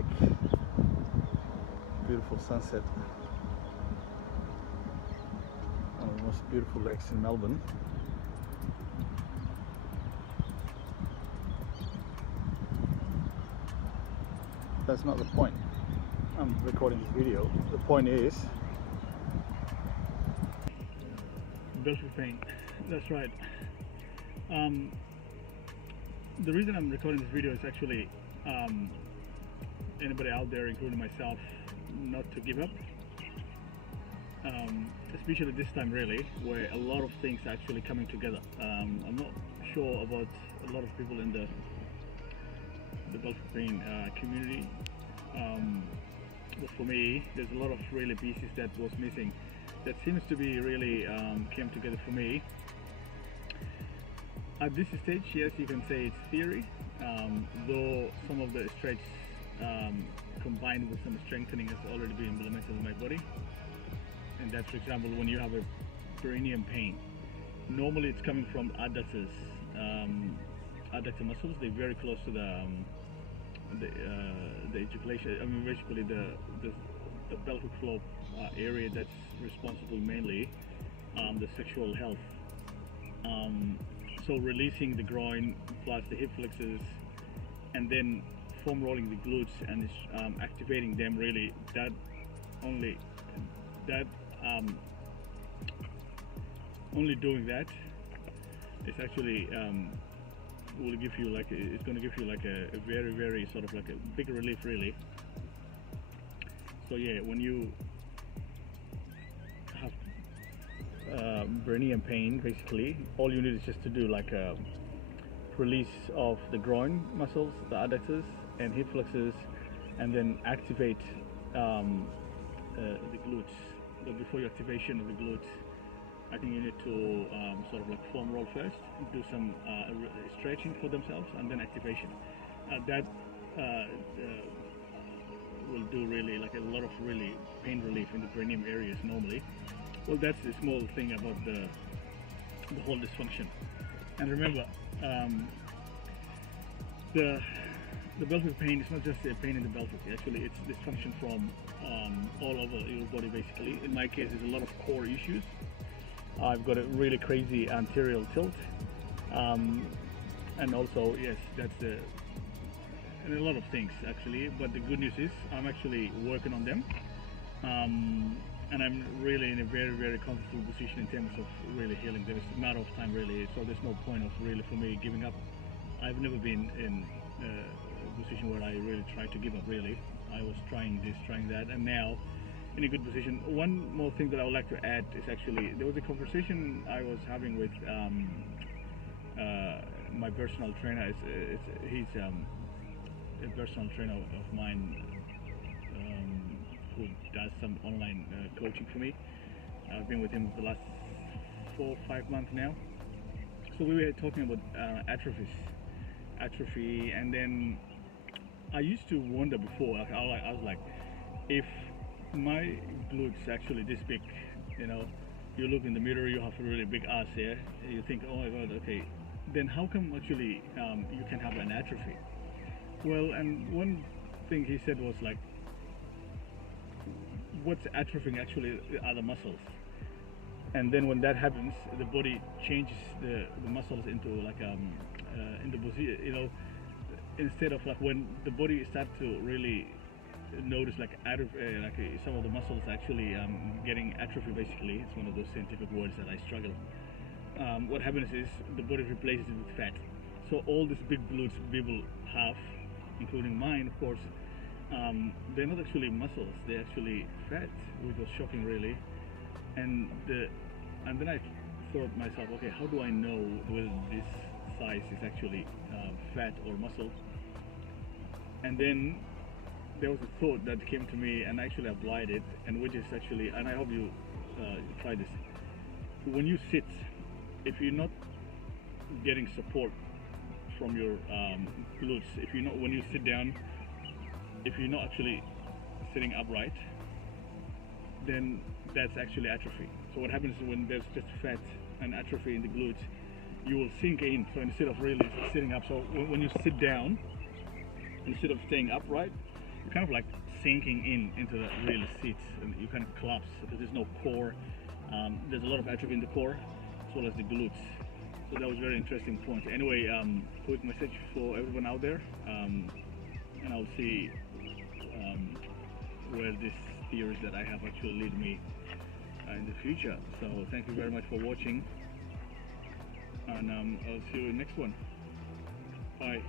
lake, beautiful sunset, one of the most beautiful lakes in Melbourne. That's not the point. I'm recording this video. The point is Belfield Pain. That's right. The reason I'm recording this video is actually anybody out there, including myself, not to give up. Especially this time, really, where a lot of things are actually coming together. I'm not sure about a lot of people in the Belfield Pain community, but for me, there's a lot of really pieces that was missing. That seems to be really came together for me. At this stage, yes, you can say it's theory, though some of the stretch combined with some strengthening has already been implemented in my body. And that's, for example, when you have a perineum pain, normally it's coming from adductors, adductor muscles. They're very close to the ejaculation. I mean, basically the pelvic floor area that's responsible mainly the sexual health. So releasing the groin plus the hip flexors, and then foam rolling the glutes and activating them, really, that only doing that is actually will give you like it's going to give you like a very sort of like a big relief, really. So yeah, when you have perineum pain, basically all you need is just to do like a release of the groin muscles, the adductors and hip flexors, and then activate the glutes. But before your activation of the glutes, I think you need to sort of like foam roll first, do some stretching for themselves, and then activation. That will do really like a lot of really pain relief in the perineum areas normally. Well, that's the small thing about the whole dysfunction. And remember, the pelvic pain is not just a pain in the pelvic. Actually, it's dysfunction from all over your body, basically. In my case, there's a lot of core issues. I've got a really crazy anterior tilt, and also, yes, that's and a lot of things actually. But the good news is I'm actually working on them, and I'm really in a very comfortable position in terms of really healing. There is a matter of time, really. So there's no point of really for me giving up. I've never been in a position where I really tried to give up. Really, I was trying this, trying that, and now in a good position. One more thing that I would like to add is actually there was a conversation I was having with my personal trainer. He's a personal trainer of mine who does some online coaching for me. I've been with him for the last 4 or 5 months now. So we were talking about atrophy, and then I used to wonder before. I was like, if my glutes actually this big, you know, you look in the mirror, you have a really big ass here, you think, oh my god, okay, then how come actually you can have an atrophy? Well, and one thing he said was like, what's atrophying actually are the muscles, and then when that happens, the body changes the muscles into like in the position, you know, instead of like when the body starts to really notice like some of the muscles actually getting atrophy. Basically, it's one of those scientific words that I struggle. What happens is the body replaces it with fat. So all these big glutes people have, including mine, of course, they're not actually muscles; they're actually fat, which was shocking, really. And then I thought myself, okay, how do I know whether this size is actually fat or muscle? And then there was a thought that came to me, and I actually applied it, and which is actually, and I hope you try this. When you sit, if you're not getting support from your glutes, if you're not, when you sit down, if you're not actually sitting upright, then that's actually atrophy. So what happens is when there's just fat and atrophy in the glutes, you will sink in. So instead of really sitting up, so when you sit down, instead of staying upright, you're kind of like sinking into the real seats, and you kind of collapse because there's no core. There's a lot of atrophy in the core as well as the glutes. So that was very interesting point. Anyway, quick message for everyone out there, and I'll see where this theories that I have actually lead me in the future. So thank you very much for watching, and I'll see you in the next one. Bye.